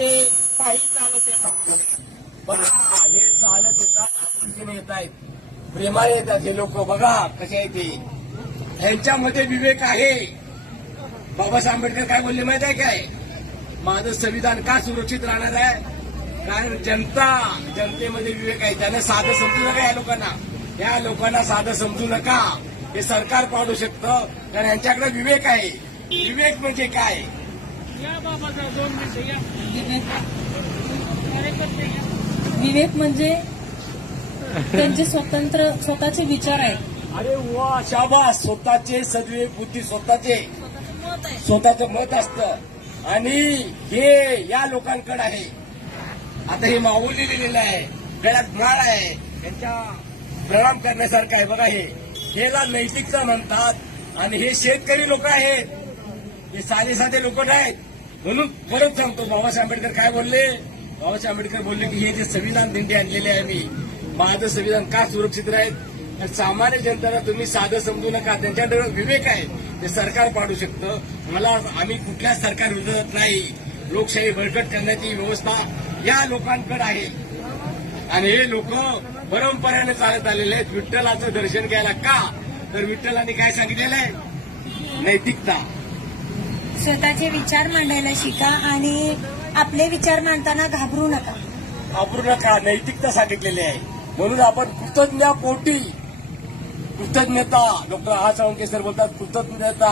ते पायी चालत येतात. बघा हे चालत येतात, आपुलकीने येत आहेत, प्रेमाने येतात हे लोक. बघा कसे आहे ते, ह्यांच्यामध्ये विवेक आहे. बाबासाहेब आंबेडकर काय बोलले माहित आहे काय? माझं संविधान का सुरक्षित राहणार आहे? कारण जनतेमध्ये विवेक आहे. त्याने साधं समजू नका या लोकांना साधं समजू नका. हे सरकार पाडू शकतं, कारण यांच्याकडे विवेक आहे. विवेक म्हणजे काय? विवेक म्हणजे त्यांचे स्वतःचे विचार आहेत. अरे वा, शाबास. स्वतःचे सद्विवेक बुद्धी, स्वतःचं मत असतं, आणि हे या लोकांकडे आहे. आता हे माऊली लिहिलेलं आहे, गळ्यात माळ आहे, यांच्या प्रणाम करण्यासारखं आहे. बघा हेला नैतिकता म्हणतात. आणि हे शेतकरी लोक आहेत, हे साधे लोक नाहीत. म्हणून परत सांगतो, बाबासाहेब आंबेडकर काय बोलले? बाबासाहेब आंबेडकर बोलले की हे जे संविधान दिंडी आणलेले आहे मी, माझं संविधान का सुरक्षित राहील? तर सामान्य जनतेला तुम्ही साधं समजू नका. त्यांच्याकडे विवेक आहे, ते सरकार पाडू शकतं. आम्ही कुठल्याच सरकार विरोधात नाही. लोकशाही बळकट करण्याची व्यवस्था या लोकांकडे आहे. आणि हे लोक परंपरेने चालत आलेले आहेत. विठ्ठलाचं दर्शन घ्यायला का? तर विठ्ठलाने काय सांगितलेलं आहे? नैतिकता. स्वतःचे विचार मांडायला शिका आणि आपले विचार मांडताना घाबरू नका. नैतिकता सांगितलेली आहे. म्हणून आपण कृतज्ञता, डॉक्टर आ साळुंखे सर बोलतात कृतज्ञता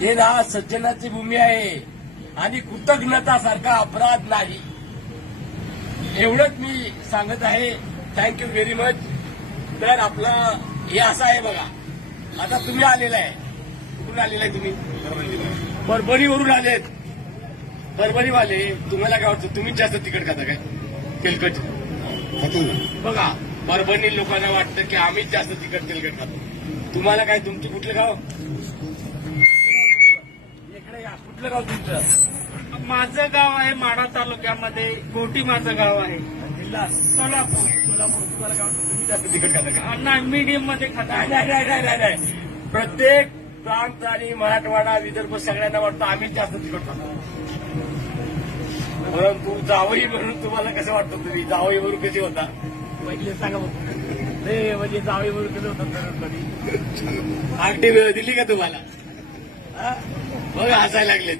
हे ना सज्जनाची भूमी आहे, आणि कृतज्ञता सारखा अपराध नाही. एवढंच मी सांगत आहे. Thank you very much. तर आपलं हे असं आहे बघा. आता तुम्ही आलेला आहे, कुठून आलेला आहे तुम्ही? परभणीवरून आलेत. परभणीवाले तुम्हाला काय वाटतं? तुम्हीच जास्त तिखट खाता काय? तेलकट बघा, परभणी लोकांना वाटतं की आम्हीच जास्त तिखट तेलकट खातो. तुम्हाला काय? तुमचं कुठलं गाव? इकडे या. कुठलं गाव तुमचं? माझं गाव आहे माढा तालुक्यामध्ये, गोटी माझं गाव आहे. जिल्हा सोलापूर. तुम्हाला काय वाटतं? तुम्ही जास्त तिखट खाता का? नाही, मीडियम मध्ये खाता. नाही. प्रत्येक प्रांत आणि मराठवाडा, विदर्भ सगळ्यांना वाटतं आम्हीच जास्त तिखट खातो. परंतु जावई म्हणून तुम्हाला कसं वाटतं? तुम्ही जावई म्हणून कसे होता? पहिले सांगा म्हणजे जावई म्हणून कसं होता? आगटी वेळ दिली का तुम्हाला? बघा हसायला लागलेत.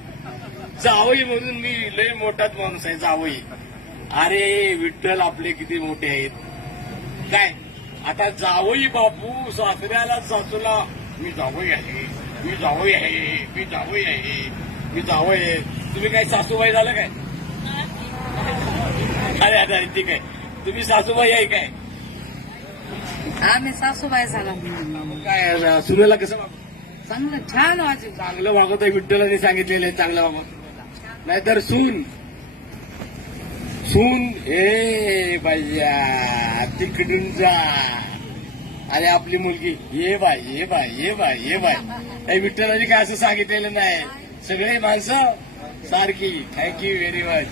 जावई म्हणून मी लय मोठाच माणूस आहे. जावई, अरे विठ्ठल आपले किती मोठे आहेत. काय आता जावई बापू सासूला मी जावई आहे, मी जावई आहे, मी जावई आहे, मी जावई आहे. तुम्ही काय सासूबाई झालं काय? अरे ठीक आहे. तुम्ही सासूबाई आहे काय? आम्ही सासूबाई झाला. काय सुनेला कसं चांगलं छान वाजव. चांगलं वागवत आहे. विठ्ठलाने सांगितलेलं आहे चांगलं वागवत. नाहीतर सून हे बाయ్యా तिकडून जा. अरे आपली मुलगी ये बाय. काही विठ्ठलाने काय असं सांगितलेलं नाही. सगळे माणसं सारखी. Thank you very much.